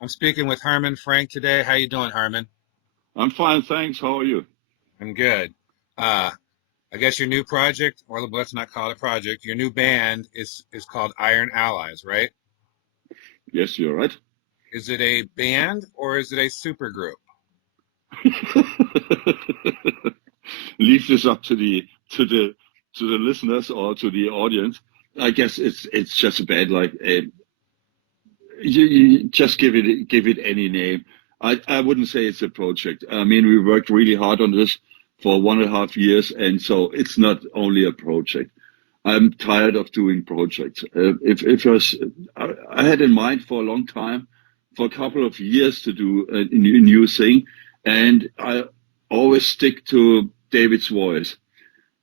I'm speaking with Herman Frank today. How you doing, Herman? I'm fine, thanks. How are you? I'm good. Uh, I guess your new project, or let's not call it a project, your new band is called Iron Allies, right? Yes, you're right. Is it a band or is it a supergroup? Leave this up to the listeners or to the audience. I guess it's just bad. Like you just give it any name. I wouldn't say it's a project. I mean, we worked really hard on this for 1.5 years, and so it's not only a project. I'm tired of doing projects. If I had in mind for a long time, for a couple of years to do a new thing, and I always stick to David's voice.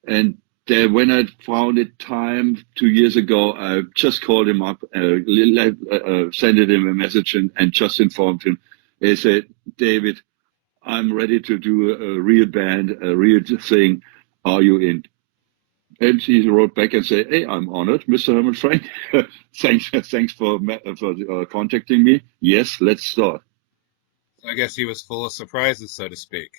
And when I found it time 2 years ago, I just called him up, sent him a message, and just informed him. I said, David, I'm ready to do a real band, a real thing. Are you in? And he wrote back and said, "Hey, I'm honored, Mr. Herman Frank. Thanks for contacting me. Yes, let's start." So I guess he was full of surprises, so to speak.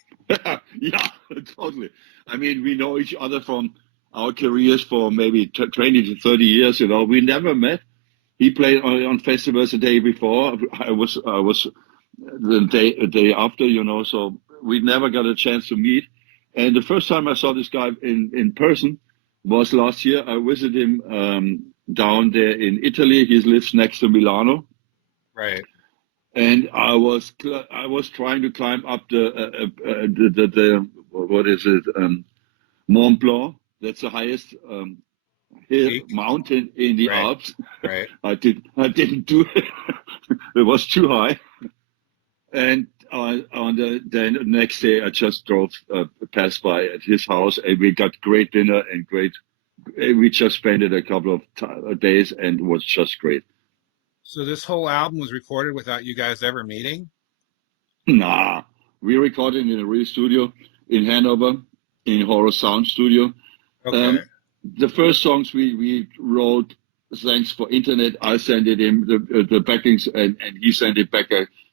Yeah, totally. I mean, we know each other from our careers for maybe 20 to 30 years. We never met. He played on festivals the day before. I was the day after. So we never got a chance to meet. And the first time I saw this guy in person was last year. I visited him down there in Italy. He lives next to Milano, Right. and I was trying to climb up the what is it, Mont Blanc. That's the highest Peak. mountain in the Right. Alps. Right. I didn't do it. It was too high. And then the next day, I just drove passed by at his house, and we got great dinner and great. We just spent it a couple of days, and it was just great. So this whole album was recorded without you guys ever meeting? Nah, we recorded in a real studio in Hanover, in Horror Sound Studio. Okay. Um, the first songs we wrote, thanks for internet. I sent it him the backings, and he sent it back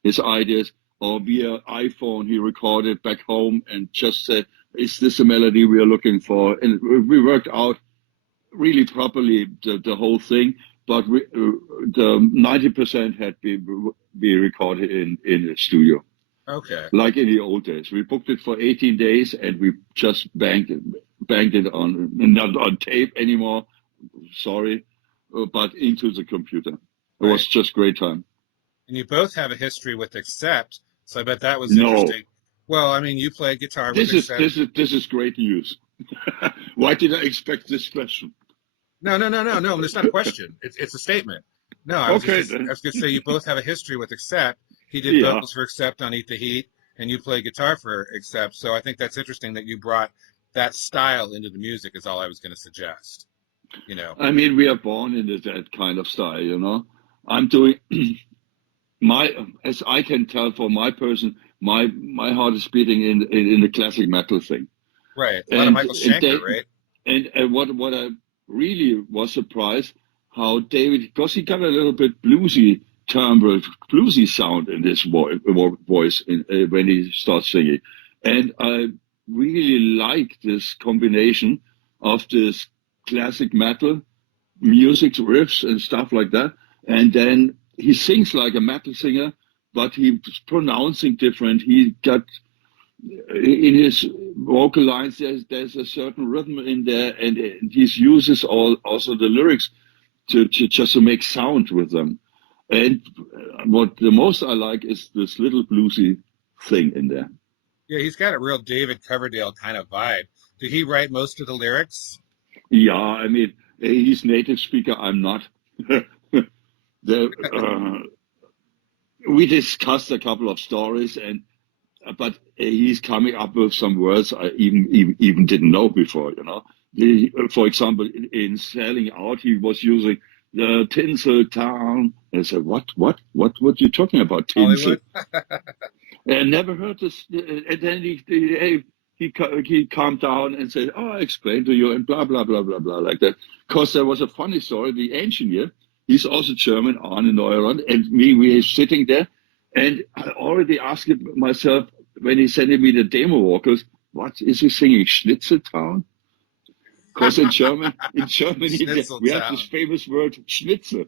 his ideas. Or via iPhone, he recorded back home and just said, "Is this a melody we are looking for?" And we worked out really properly the whole thing. But the 90% had be recorded in the studio, Okay. like in the old days. We booked it for 18 days, and we just banged it on, not on tape anymore. Sorry, but into the computer. It Right. was just great time. And you both have a history with Accept, so I bet that was No, interesting. Well, I mean, you played guitar with this is Accept. this is this is great news. Why did I expect this question? No, no, no, no, no. It's not a question. It's a statement. No, I was Okay just I then. was going to say you both have a history with Accept. He did Yeah, vocals for Accept on Eat the Heat, and you play guitar for Accept. So I think that's interesting that you brought that style into the music. Is all I was going to suggest. You know. I mean, we are born into that kind of style. I'm doing my, as I can tell for my person, my heart is beating in the classic metal thing, Right. A lot of and Michael and Schenker, they right? and what I really was surprised how David, because he got a little bit bluesy timbre, bluesy sound in his voice when he starts singing, and I really like this combination of this classic metal music riffs and stuff like that. And then he sings like a metal singer, but he's pronouncing different. He got in his vocal lines. There's a certain rhythm in there, and he uses also the lyrics to just to make sound with them. And what the most I like is this little bluesy thing in there. Yeah, he's got a real David Coverdale kind of vibe. Did he write most of the lyrics? Yeah, I mean, he's native speaker. I'm not. the We discussed a couple of stories, but he's coming up with some words I even didn't know before. For example, in Sailing Out, he was using the tinsel town. And I said, what you talking about, tinsel? Hollywood? I never heard this. And then he calmed down and said, "Oh, I explained to you," and blah blah blah blah blah like that. Because there was a funny story. The engineer, he's also German, Arne Neuron, and me. We are sitting there, And I already asked myself when he sent me the demo vocals, what is he singing? Schnitzeltown? Because in Germany, we have this Schnitzeltown. famous word Schnitzel.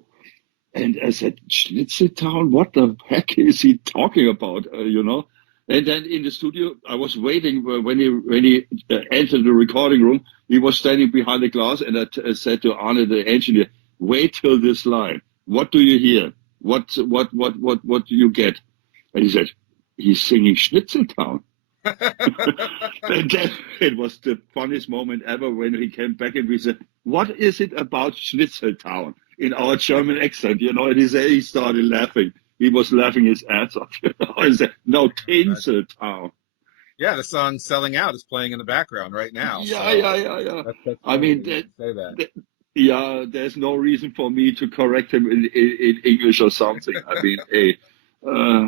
And I said, Schnitzeltown, what the heck is he talking about? And then in the studio, I was waiting when he entered the recording room. He was standing behind the glass, and I said to Arne, the engineer, "Wait till this line. What do you hear? What do you get?" And he said, "He's singing Schnitzeltown." And then it was the funniest moment ever when he came back and we said, "What is it about Schnitzeltown?" In our German accent, and he started laughing. He was laughing his ass off. He said, "No, Tinseltown." Yeah, the song "Selling Out" is playing in the background right now. Yeah, So yeah, yeah, yeah. that's I funny mean, that you should say that. yeah, there's no reason for me to correct him in English or something. I mean, hey,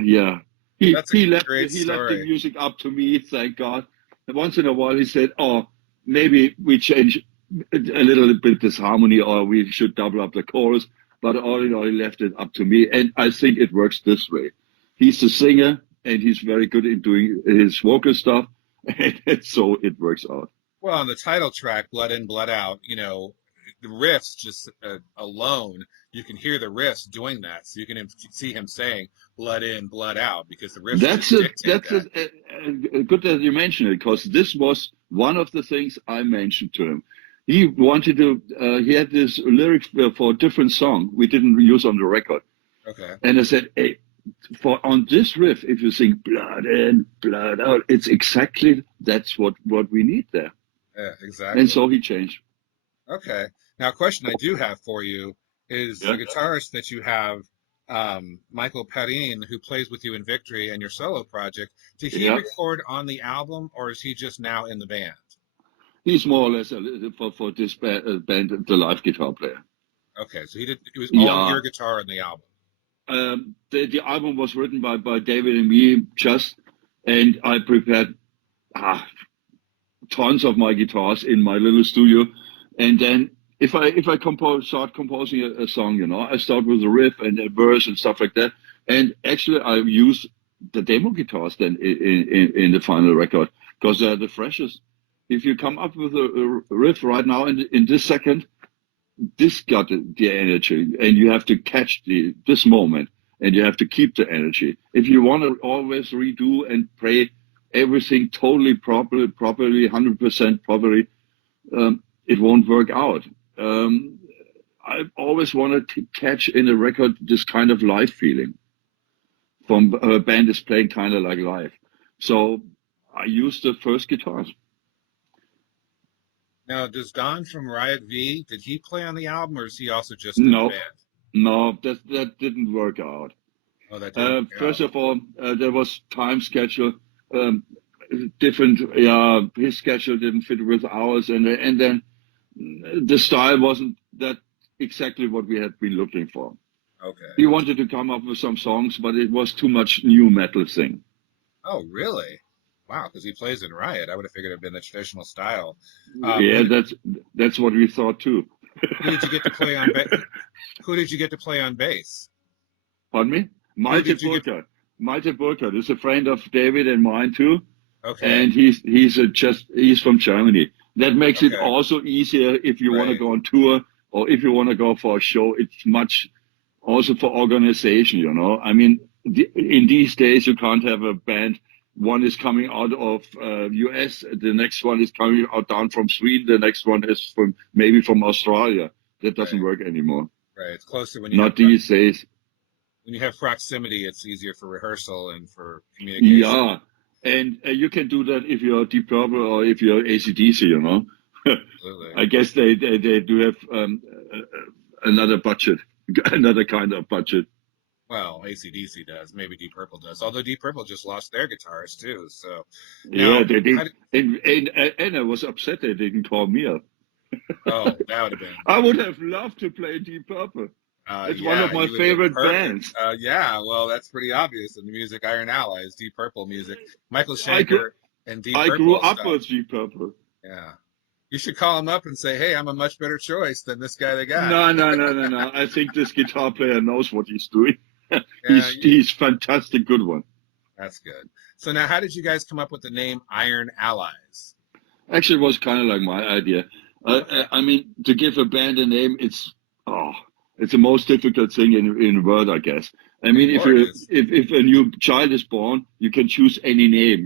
yeah. That's a great He left the story. music up to me, thank God. And once in a while he said, "Oh, maybe we change a little bit this harmony, or we should double up the chorus." But all in all, he left it up to me, and I think it works this way. He's the singer, and he's very good in doing his vocal stuff, and so it works out. Well, on the title track, "Blood In, Blood Out," the riffs just alone, you can hear the riffs doing that. So you can see him saying "blood in, blood out" because the riffs just dictate that. Good that you mentioned it, because this was one of the things I mentioned to him. He wanted to. He had this lyrics for a different song we didn't use on the record, Okay. and I said, "Hey, for on this riff, if you sing blood in, blood out, it's exactly that's what we need there." Yeah, And exactly. so he changed. Okay. Now, a question I do have for you is the Yeah, guitarist that you have, Michael Perrin, who plays with you in Victory and your solo project. Did he yeah. record on the album, or is he just now in the band? He's more or less for this band the live guitar player. Okay, so he did. It was all Yeah. your guitar in the album. The album was written by David and me just, and I prepared tons of my guitars in my little studio, and then if I start composing a song, I start with a riff and a verse and stuff like that, and actually I use the demo guitars then in the final record because they're the freshest. If you come up with a riff right now in this second, this got the energy, and you have to catch this moment, and you have to keep the energy. If you want to always redo and play everything totally properly, 100% properly, it won't work out. I always wanted to catch in a record this kind of live feeling from a band is playing kind of like live. So I used the first guitars. Now, does Don from Riot V, did he play on the album, or is he also just in the No, band? no, that didn't work out. Oh, that didn't work First out. of all, there was time schedule different. Yeah, his schedule didn't fit with ours, and then the style wasn't that exactly what we had been looking for. Okay. He wanted to come up with some songs, but it was too much new metal thing. Oh, really? Wow, because he plays in Riot. I would have figured it'd been the traditional style. Yeah, that's what we thought too. Who did you get to play on Who did you get to play on bass? Pardon me? Who Malte did you get? Burkhardt. Malte Burkhardt is a friend of David and mine too, Okay. and he's from Germany. That makes it Okay. also easier if you want to Right. go on tour or if you want to go for a show. It's much also for organization. I mean, in these days you can't have a band. One is coming out of US, the next one is coming out down from Sweden, the next one is maybe from Australia. That doesn't Right. work anymore. Right. It's closer when you have Not these days. proximity. It's easier for rehearsal and for communication. Yeah, and you can do that if you're Deep Purple or if you're AC/DC. Absolutely. I guess they do have another budget, another kind of budget. Well, AC/DC does. Maybe Deep Purple does. Although Deep Purple just lost their guitarist too. So Yeah, now, they how did. did, And I was upset they didn't call me up. oh, that would have been. I would have loved to play Deep Purple. It's one of Yeah, my you would have been favorite perfect. bands. Yeah, well, that's pretty obvious in the music Iron Allies, Deep Purple music, Michael I grew, Schenker and Deep I grew Purple up stuff. with Deep Purple. Yeah, you should call him up and say, "Hey, I'm a much better choice than this guy they got." No, no, no, no, no. I think this guitar player knows what he's doing. Yeah, He's fantastic, good one. that's good. So now, how did you guys come up with the name Iron Allies? Actually, it was kind of like my idea. Okay, I mean, to give a band a name, oh, it's the most difficult thing in the world, I guess. I mean, anymore it is. if a new child is born, you can choose any name,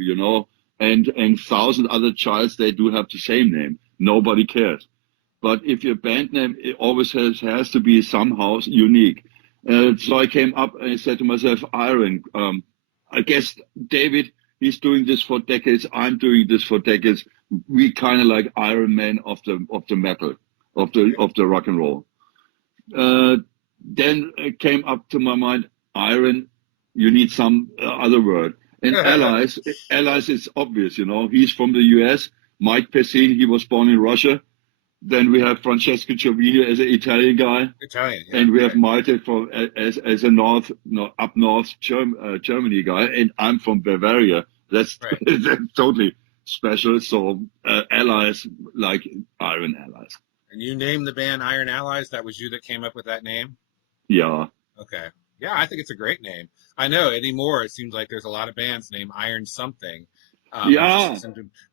and thousand other childs, they do have the same name. Nobody cares. But if your band name, it always has to be somehow unique. So I came up and I said to myself, Iron. I guess David, he's doing this for decades. I'm doing this for decades. We kind of like Iron Man of the metal, of the rock and roll. Uh, then it came up to my mind, Iron. You need some other word. And allies is obvious. He's from the U.S. Mike Pessin, he was born in Russia. Then we have Francesco Giovini as an Italian guy, Italian, yeah, and we have right. Malte as a up north Germany guy, and I'm from Bavaria. That's Right. that's totally special. So allies like Iron Allies. And you named the band Iron Allies. That was you that came up with that name? Yeah, Okay. Yeah, I think it's a great name. I know anymore it seems like there's a lot of bands named Iron something. yeah,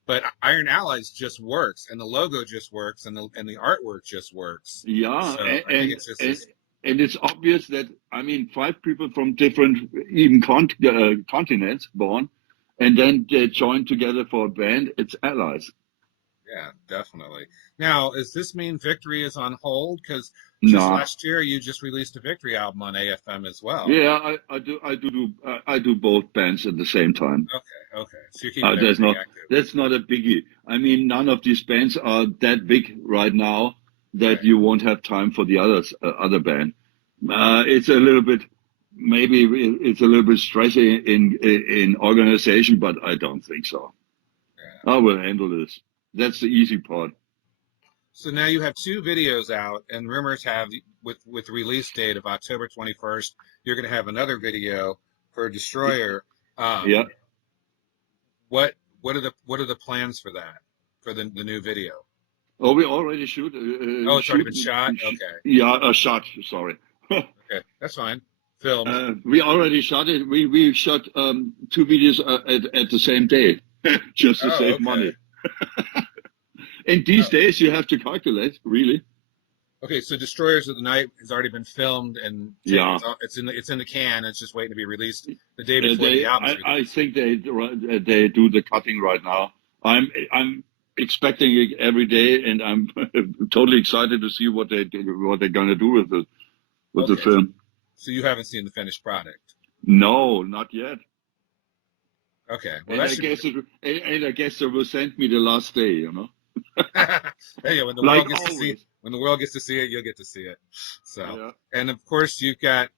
But Iron Allies just works, and the logo just works, and the artwork just works. yeah, So I think it's just and this. and it's obvious that I mean 5 people from different even continents born, and then they join together for a band. It's allies. Yeah, definitely. Now, does this mean Victory is on hold? Because just Nah. last year you just released a Victory album on AFM as well. Yeah, I do both bands at the same time. Okay, okay. So you're keeping There's everything not active. That's not a biggie. I mean, none of these bands are that big right now that Right. you won't have time for the other band. It's a little bit maybe it's a little bit stressy in organization, but I don't think so. Yeah. I will handle this. That's the easy part. So now you have two videos out, and rumors have with release date of October 21st, you're going to have another video for Destroyer. Yeah. Um, what what are the plans for that for the new video? Oh, we already Oh, it's already shoot. been shot. Okay, Yeah, a shot. Sorry. okay, that's fine. Filmed. We already shot it. We shot 2 videos at the same day, just to Oh, save okay. money. And these Oh, days, you have to calculate, really. okay. So Destroyers of the Night has already been filmed and Yeah, it's in the can. It's just waiting to be released the day before the album's I released. think they do the cutting right now. I'm expecting it every day, and I'm totally excited to see what they're gonna do with the Okay, film. so you haven't seen the finished product. No, not yet. Okay, well And that I should be guess I guess they will send me the last day. hey, when the Like world gets to see always. when the world gets to see it, you'll get to see it. So, Yeah. and of course, you've got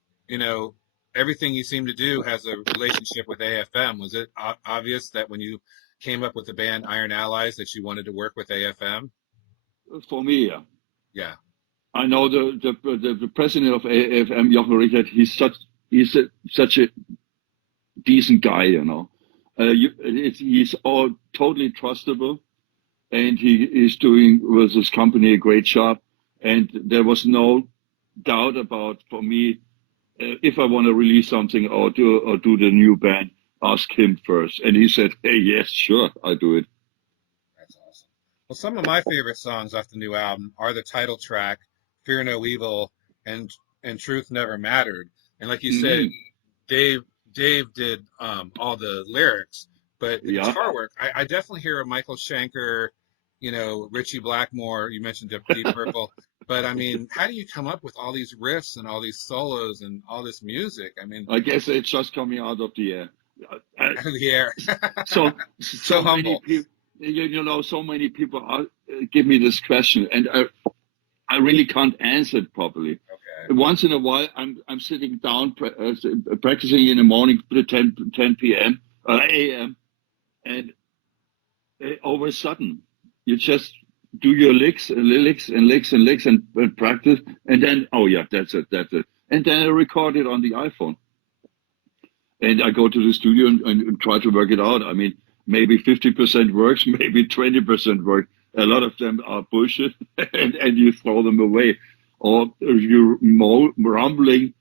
everything you seem to do has a relationship with AFM. Was it obvious that when you came up with the band Iron Allies that you wanted to work with AFM? For me, yeah. Yeah, I know the president of AFM, Jochen Richard. Such a decent guy. He's all totally trustable, and he is doing with his company a great job. And there was no doubt about for me if I want to release something or do the new band, ask him first. And he said, "Hey, yes, sure, I do it." that's awesome. Well, some of my favorite songs off the new album are the title track, "Fear No Evil," and "Truth Never Mattered." And like you said, Hmm. Dave Dave did all the lyrics, but the Yeah. guitar work, I definitely hear a Michael Schenker, Richie Blackmore. You mentioned Deep Purple, but I mean, how do you come up with all these riffs and all these solos and all this music? I mean, I guess it's just coming out of the air. I, out of the air. so So so many humble. people, so many people give me this question, and I really can't answer it properly. Okay. Once in a while, I'm sitting down practicing in the morning, 10 p.m. a.m. and all of a sudden you just do your licks and licks and licks and licks and practice, and then oh yeah, that's it, and then I record it on the iPhone, and I go to the studio and try to work it out. I mean, maybe 50% works, maybe 20% works. A lot of them are bullshit, and you throw them away, or you're rumbling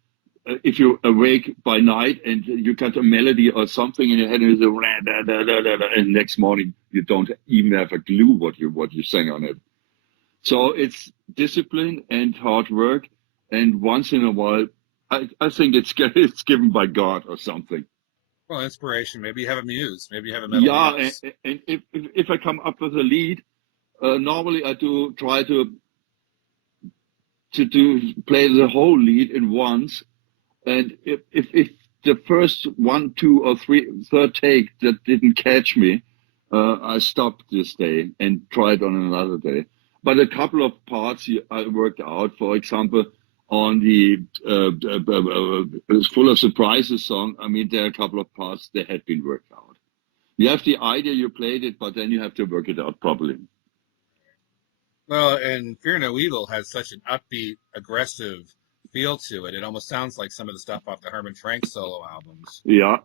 if you're awake by night and you got a melody or something in your head, and it's and next morning you don't even have a clue what you sang on it. So it's discipline and hard work, and once in a while, I think it's given by God or something. Well, inspiration. Maybe you have a muse. Maybe you have a metal Yeah, muse. and if I come up with a lead, normally I do try to play the whole lead in once, and if the first one, two, or third take that didn't catch me, I stopped this day and tried on another day. But a couple of parts I worked out. For example, on the Full of Surprises song, I mean, there are a couple of parts that had been worked out. You have the idea, you played it, but then you have to work it out properly. Well, and Fear No Evil has such an upbeat, aggressive feel to it. It almost sounds like some of the stuff off the Herman Frank solo albums. Yeah.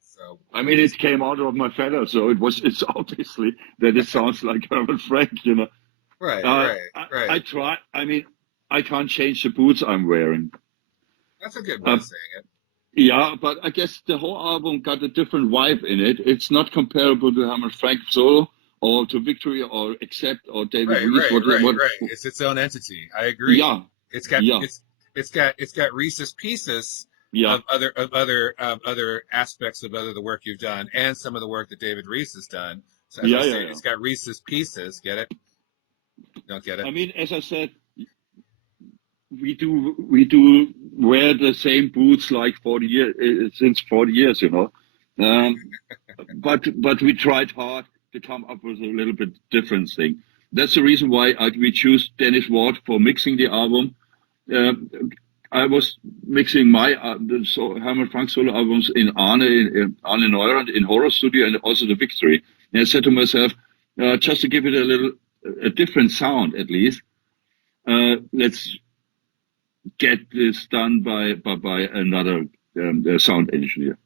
So I mean, it came out of my feather, so it's obviously that it sounds like Herman Frank, you know. Right. I try. I mean, I can't change the boots I'm wearing. That's a good way of saying it. Yeah, but I guess the whole album got a different vibe in it. It's not comparable to Herman Frank solo or to Victory or Accept or David Reese. Right. It's its own entity. I agree. Yeah, It's got yeah, it's got Reese's Pieces yeah, of other aspects of the work you've done and some of the work that David Reese has done. So as I say, it's got Reese's Pieces. Get it? Don't get it? I mean, as I said, we do wear the same boots like 40 years since 40 years, you know. But we tried hard to come up with a little bit different thing. That's the reason why we choose Dennis Ward for mixing the album. I was mixing my Herman Frank solo albums in Arne Neurand in Horror Studio and also the Victory. And I said to myself, just to give it a different sound at least, let's get this done by another sound engineer.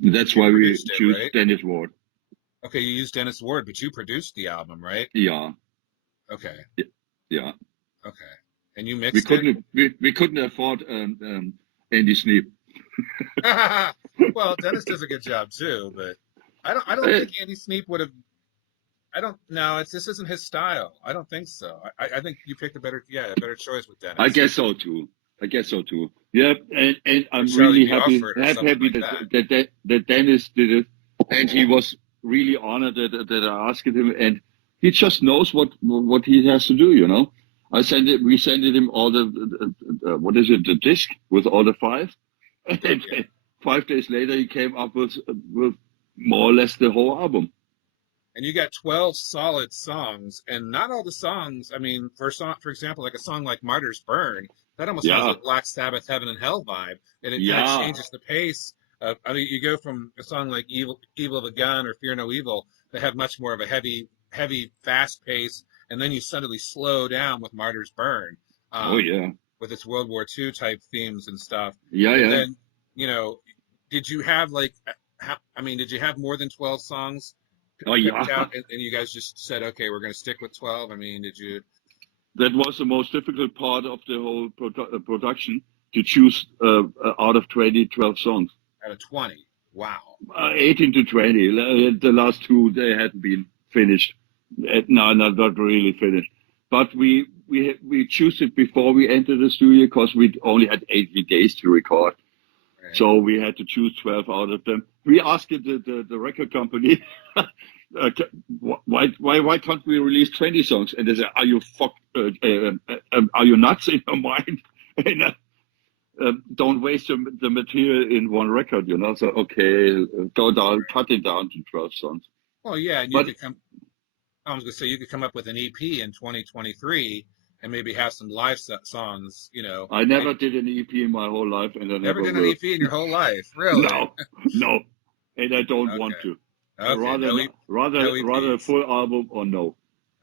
That's why we choose Dennis Ward. Okay, you used Dennis Ward, but you produced the album, right? Yeah. Okay. Yeah. Okay. And you mixed it? We couldn't afford Andy Sneap. Well, Dennis does a good job too, but I don't think Andy Sneap would have. This isn't his style. I don't think so. I think you picked a better choice with Dennis. I guess so too. Yeah, and I'm really happy that Dennis did it, and he was really honored that I asked him, and he just knows what he has to do, you know. We sent him all the disc with all the five, and 5 days later he came up with more or less the whole album. And you got 12 solid songs, and not all the songs. I mean, for example, like a song like "Martyrs Burn," that almost has a Black Sabbath Heaven and Hell vibe, and it kind of changes the pace. I mean, you go from a song like "Evil of a Gun" or "Fear No Evil" that have much more of a heavy, fast pace, and then you suddenly slow down with "Martyrs Burn." With its World War II type themes and stuff. And then, you know, did you have did you have more than 12 songs? Out, and you guys just said, okay, we're going to stick with 12. I mean, did you? That was the most difficult part of the whole production, to choose out of 12 songs. Out of 20, wow. 18 to 20. The last two, they hadn't been finished. No, not really finished. But we chose it before we entered the studio because we only had 80 days to record. Right. So we had to choose 12 out of them. We asked the record company, why can't we release 20 songs? And they said, are you nuts in your mind? And, don't waste the material in one record, you know. So okay, cut it down to 12 songs. Well, yeah, and I was going to say you could come up with an EP in 2023 and maybe have some live songs, you know. I never did an EP in my whole life, and I never did an EP in your whole life, really? No, and I don't want to. Okay. Rather a full album or no.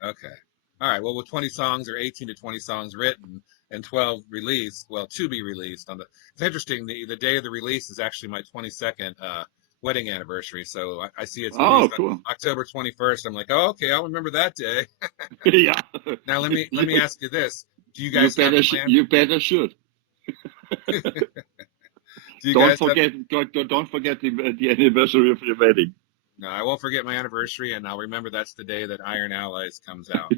Okay. All right. Well, with 20 songs or 18 to 20 songs written and 12 released, to be released it's interesting. The day of the release is actually my 22nd wedding anniversary. So I see it's cool. October 21st. I'm like, oh, okay, I'll remember that day. Yeah. Now let me ask you this: do you guys have plans? You better should. Do you Don't guys have? forget, don't forget the anniversary of your wedding. No, I won't forget my anniversary, and I'll remember that's the day that Iron Allies comes out.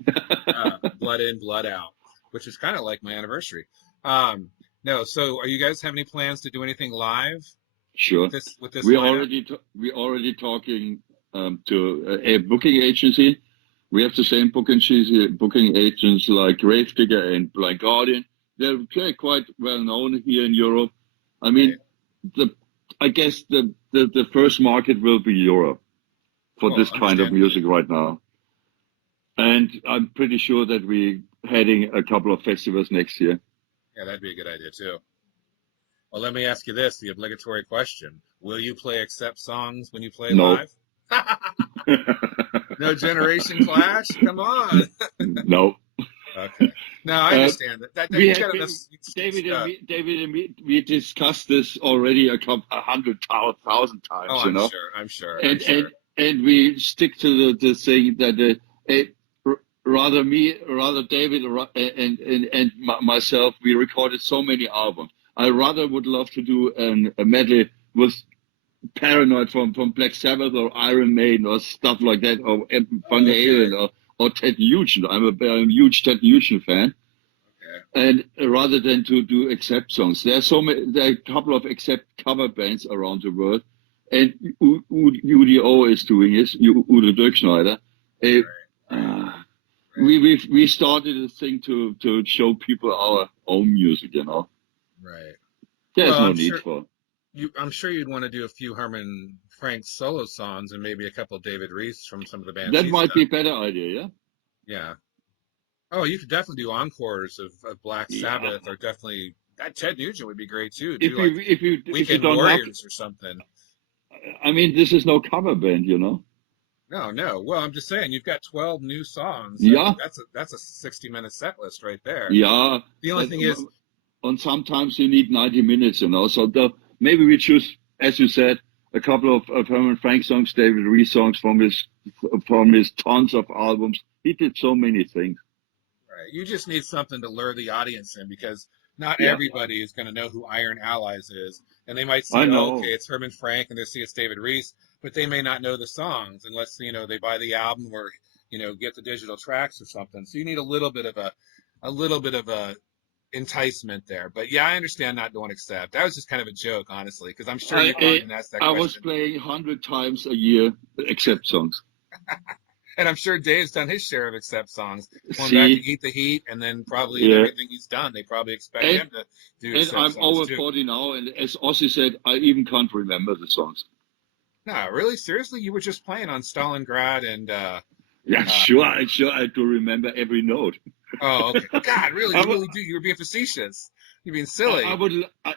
Blood in, blood out, which is kind of like my anniversary. Um, no, so are you guys have any plans to do anything live Sure. with this We lineup? already we already talking to a booking agency. We have the same booking agents like Gravedigger and Blind Guardian. They're quite well known here in Europe. I Right. mean, the I guess the first market will be Europe for Well, this kind of understandably. music right now. And I'm pretty sure that we're heading a couple of festivals next year. Yeah, that'd be a good idea too. Well, let me ask you this, the obligatory question. Will you play accept songs when you play No. live? No Generation Clash? Come on. No. Okay. No, I Uh, understand that we you've have got enough been, David and we discussed this already a hundred thousand oh, times, you I'm know, sure. I'm sure. I'm and and sure. and we stick to the thing that rather David and myself, we recorded so many albums. I rather would love to do a medley with Paranoid from Black Sabbath or Iron Maiden or stuff like that, or Van Oh, okay. Halen or Ted Nugent. I'm a huge Ted Nugent fan. Okay. And rather than to do accept songs, there are a couple of accept cover bands around the world, and UDO is doing this. Udo Dirkschneider. Uh, Right. uh, Right. we started a thing to show people our own music. You know, Right. there's Well, no need for I'm sure you'd want to do a few Herman Frank solo songs and maybe a couple David Reese from some of the bands that. he's Might done. be a better idea. Yeah. Yeah. Oh, you could definitely do encores of Black Yeah. Sabbath, or definitely that Ted Nugent would be great too. If Do like you Weekend don't have, Warriors or something. I mean, this is no cover band. You know. No, no. Well, I'm just saying you've got 12 new songs. I mean, Yeah. that's a 60-minute set list right there. Yeah. The only But thing is, and sometimes you need 90 minutes, you know. So maybe we choose, as you said, a couple of Herman Frank songs, David Reese songs from his tons of albums. He did so many things. right, you just need something to lure the audience in because not Yeah, everybody is going to know who Iron Allies is, and they might I see, oh, okay, know. it's Herman Frank, and they see it's David Reese, but they may not know the songs unless they buy the album or get the digital tracks or something. So you need a little bit of a enticement there. But yeah, I understand not doing accept. That was just kind of a joke, honestly, because I'm sure you probably I, didn't ask that I was question. playing 100 times a year, except songs. And I'm sure Dave's done his share of accept songs, going back to See, Eat the Heat, and then probably in yeah. everything he's done, they probably expect And him to do and accept I'm songs over too. 40 now, and as Ozzy said, I even can't remember the songs. No, really, seriously, you were just playing on Stalingrad and Yeah, uh, sure, I do remember every note. oh, okay. God, really, I, you wa- really do. You were being facetious. You're being I silly. would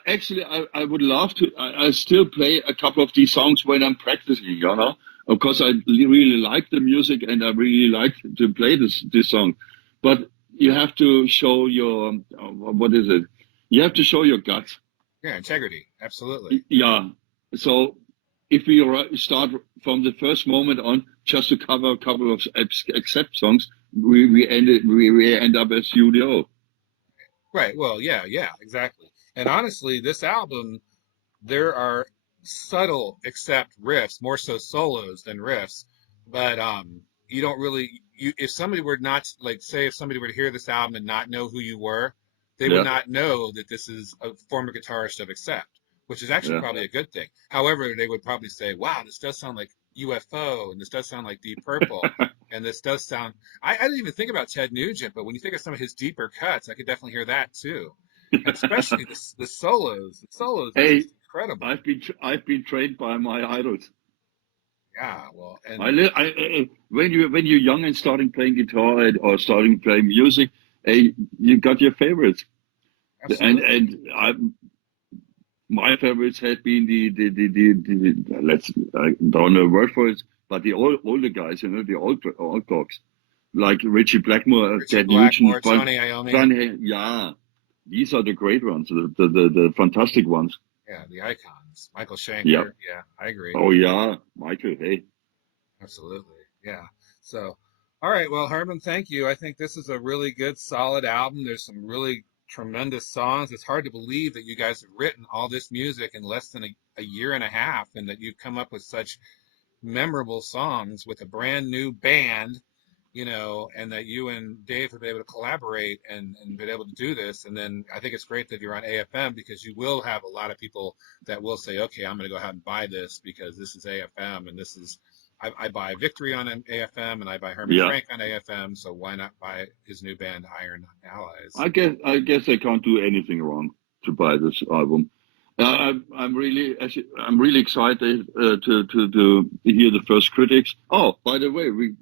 actually, I would love to. I still play a couple of these songs when I'm practicing, you know, because I really like the music and I really like to play this song. But you have to show your what is it? You have to show your guts. Yeah, integrity, absolutely. Yeah. So if we start from the first moment on just to cover a couple of accept songs, we end up as UDO. Right. Well, yeah, yeah, exactly. And honestly, this album, there are subtle except riffs, more so solos than riffs. But you don't really if somebody were not like say if somebody were to hear this album and not know who you were, they would Yeah. not know that this is a former guitarist of Accept, which is actually Yeah. probably a good thing. However, they would probably say, "Wow, this does sound like UFO, and this does sound like Deep Purple, and this does sound." I didn't even think about Ted Nugent, but when you think of some of his deeper cuts, I could definitely hear that too, and especially the solos. The solos are Hey, just incredible. I've been trained by my idols. Yeah, well, I, and li- I when you're young and starting playing guitar or starting playing music, hey, you got your favorites, absolutely. and my favorites had been the let's I don't know the word for it, but the older guys, you know, the old dogs like Richie Blackmore, Richie Ted Nugent, Blackmore, Tony Iommi, Yeah, these are the great ones, the fantastic ones. yeah, the icons. Michael Yeah. Schenker, yeah, I agree. Oh yeah, Michael. Hey. Absolutely. Yeah. So, all right. Well, Herman, thank you. I think this is a really good, solid album. There's some really tremendous songs. It's hard to believe that you guys have written all this music in less than a year and a half, and that you've come up with such memorable songs with a brand new band, and that you and Dave have been able to collaborate and been able to do this. And then I think it's great that you're on AFM, because you will have a lot of people that will say, okay, I'm going to go ahead and buy this because this is AFM, and this is, I buy Victory on an AFM, and I buy Herman Yeah. Frank on AFM, so why not buy his new band Iron Allies? I guess I can't do anything wrong to buy this album. I'm really excited to hear the first critics. Oh, by the way, we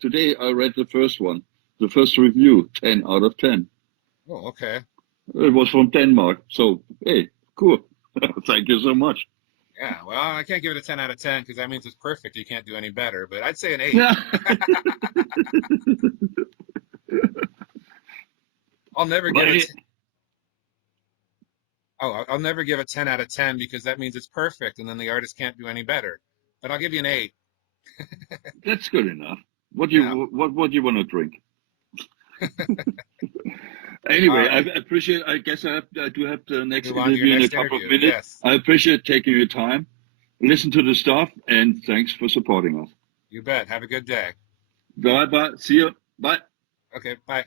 today I read the first one, the first review, 10 out of 10. Oh, okay. It was from Denmark. So hey, cool. Thank you so much. Yeah, well, I can't give it a 10 out of 10 because that means it's perfect. You can't do any better, but I'd say an 8. Yeah. I'll never give But it. Oh, I'll never give a 10 out of 10 because that means it's perfect, and then the artist can't do any better. But I'll give you an 8. that's good enough. What do Yeah. you what do you want to drink? Anyway, All right. I appreciate. I guess I do have the next Move on to your interview in a next couple of interview. minutes. Yes. I appreciate taking your time, listen to the stuff, and thanks for supporting us. You bet. Have a good day. Bye bye. See you. Bye. Okay. Bye.